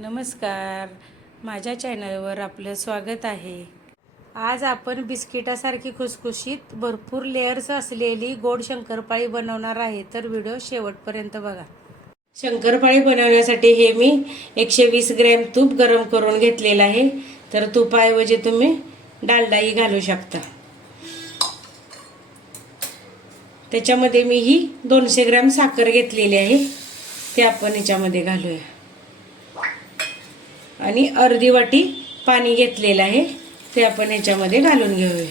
नमस्कार, माझ्या चॅनलवर आपलं स्वागत आहे। आज आपण बिस्किटासारखी खुसखुशीत भरपूर लेयर्स असलेली गोड शंकरपाळी बनवणार आहे, तर व्हिडिओ शेवटपर्यंत बघा। शंकरपाळी बनवण्यासाठी हे मी 120 ग्रॅम तूप गरम करून घेतलेलं आहे, तर तुपाऐवजी तुम्ही डालडाही घालू शकता। त्याच्यामध्ये मी ही 200 ग्रॅम साखर घेतलेली आहे, ते आपण याच्यामध्ये घालूया। आणि अर्धी वाटी पाणी घेतलेलं आहे, ते आपण याच्यामध्ये घालून घेऊया।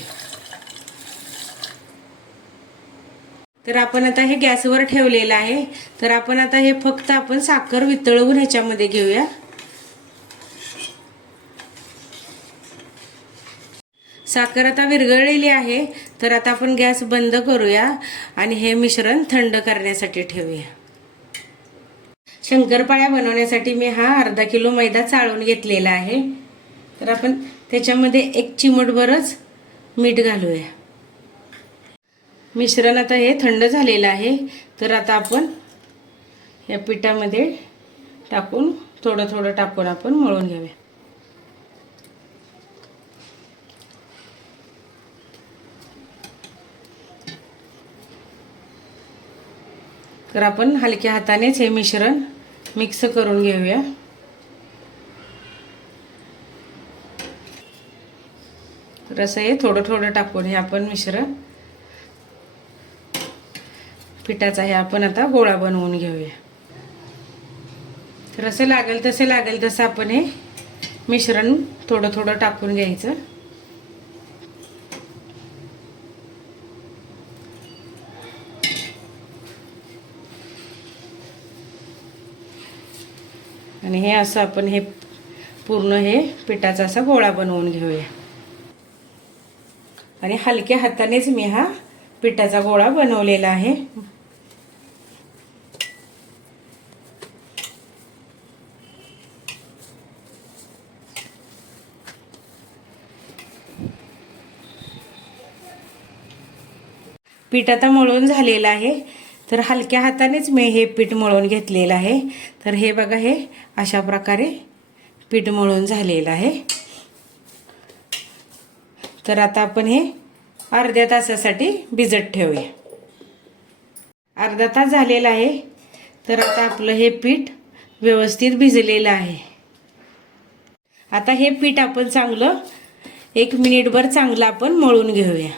तर आपण आता हे गॅसवर ठेवलेलं आहे, तर आपण आता हे फक्त आपण साखर वितळवून ह्याच्यामध्ये घेऊया। साखर आता विरघळलेली आहे, तर आता आपण गॅस बंद करूया आणि हे मिश्रण थंड करण्यासाठी ठेवूया। शंकरपाळ्या बनवण्यासाठी मी हा अर्धा किलो मैदा चाळून घेतलेला आहे, तर आपण त्याच्यामध्ये 1 चिमूटभरच मीठ घालूया। मिश्रण आता हे थंड झालेलं आहे, तर आता आपण या पिठामध्ये टाकून थोडं थोडं टाकून आपण मळून घेऊया। तर आपण हलक्या हातानेच हे मिश्रण मिक्स करून घेऊया। तर असं हे थोडं थोडं टाकून हे आपण मिश्रण पिठाचा हे आपण आता गोळा बनवून घेऊया। तर असं लागेल तसं आपण हे मिश्रण थोडं थोडं टाकून घ्यायचं। आणि हे असं आपण हे पूर्ण हे पिठाचा असा गोळा बनवून घेऊया। आणि हलक्या हातानेच मी हा पिठाचा गोळा बनवलेला आहे। पीठ आता मळून झालेलं आहे, तर हलक्या हातानेच मी हे पीठ मळून घेतलेलं आहे। तर हे बघा, हे अशा प्रकारे पीठ मळून झालेलं आहे। तर आता आपण हे अर्ध्या तासासाठी भिजत ठेवूया। अर्धा तास झालेला आहे, तर आता आपलं हे पीठ व्यवस्थित भिजलेलं आहे। आता हे पीठ आपण चांगलं 1 मिनिटभर चांगलं आपण मळून घेऊया।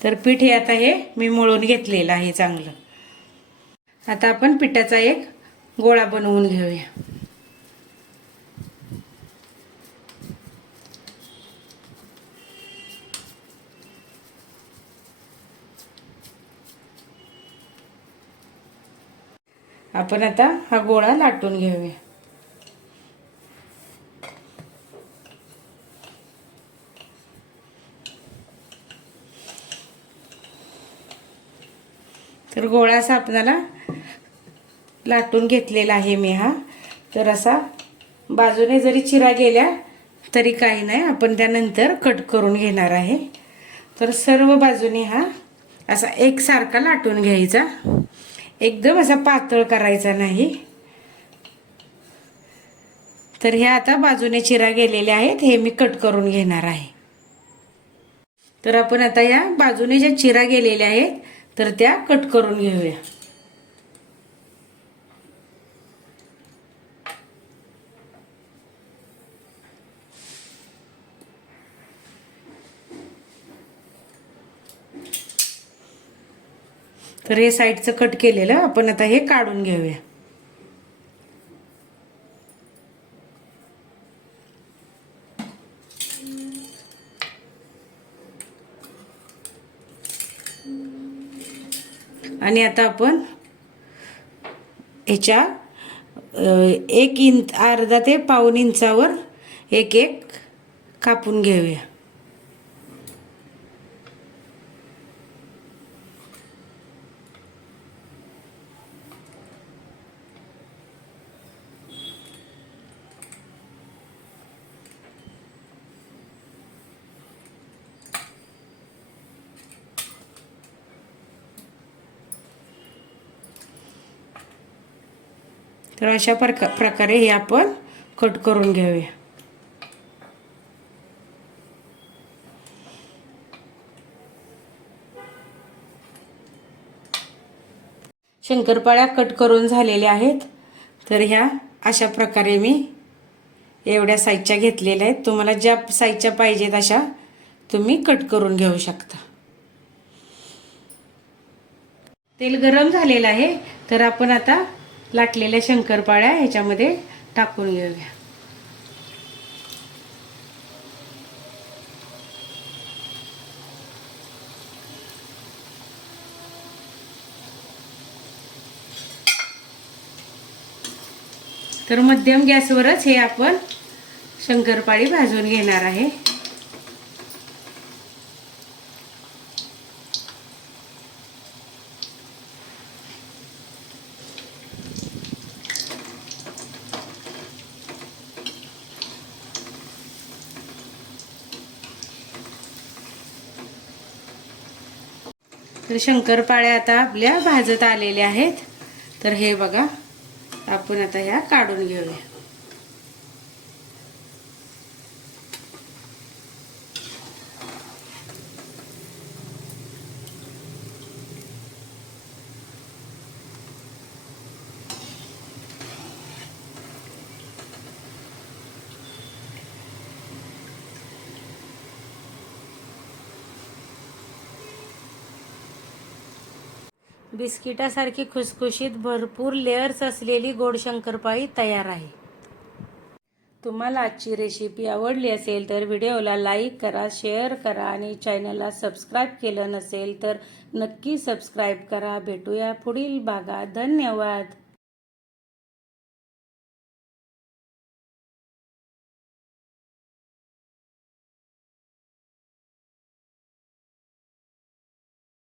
तर पीठ हे आता हे मी मळून घेतलेलं आहे चांगलं। आता आपण पिठाचा एक गोळा बनवून घेऊया। आपण आता हा गोळा लाटून घेऊया। तर गोळा असा आपल्याला लाटून घेतलेला आहे मी हा। तर असा बाजूने जरी चिरा गेल्या तरी काही नाही, आपण त्यानंतर कट करून घेणार आहे। तर सर्व बाजूने हा असा एकसारखा लाटून घ्यायचा, एकदम असा पातळ करायचा नाही। तर ह्या आता बाजूने चिरा गेलेले आहेत, हे मी कट करून घेणार आहे। तर आपण आता या बाजूने ज्या चिरा गेलेल्या आहेत, तर त्या कट करून घेऊया। तर हे साईडचं कट केलेलं आपण आता हे काढून घेऊया। आणि आता आपण ह्याच्या 1 इंच अर्धा ते पाऊण इंचावर एक एक कापून घेऊया। तर अशा प्रकारे हे आपण कट करून घेऊया. शंकरपाळ्या कट करून झालेल्या आहेत. तर ह्या अशा प्रकारे मी एवढ्या साईजच्या घेतलेल्या आहेत. तुम्हाला ज्या साईजच्या पाहिजेत अशा तुम्ही कट करून घेऊ शकता. तेल गरम झालेलं आहे. तर आपण आता लाटलेल्या शंकरपाळ्या ह्याच्यामध्ये टाकून घेऊया. तर मध्यम गॅसवरच हे आपण शंकरपाळी भाजून घेणार आहे. तर शंकरपाळ्या आता आपल्या भाजत आलेल्या आहेत. तर हे बघा, आपण आता ह्या काढून घेऊया. बिस्किटासारखी खुसखुशीत भरपूर लेअर्स असलेली गोड शंकरपाळी तयार आहे. तुम्हाला आजची रेसिपी आवडली असेल तर व्हिडिओला लाईक करा, शेअर करा आणि चॅनलला सबस्क्राईब केलं नसेल तर नक्की सबस्क्राईब करा. भेटूया पुढील भागात. धन्यवाद.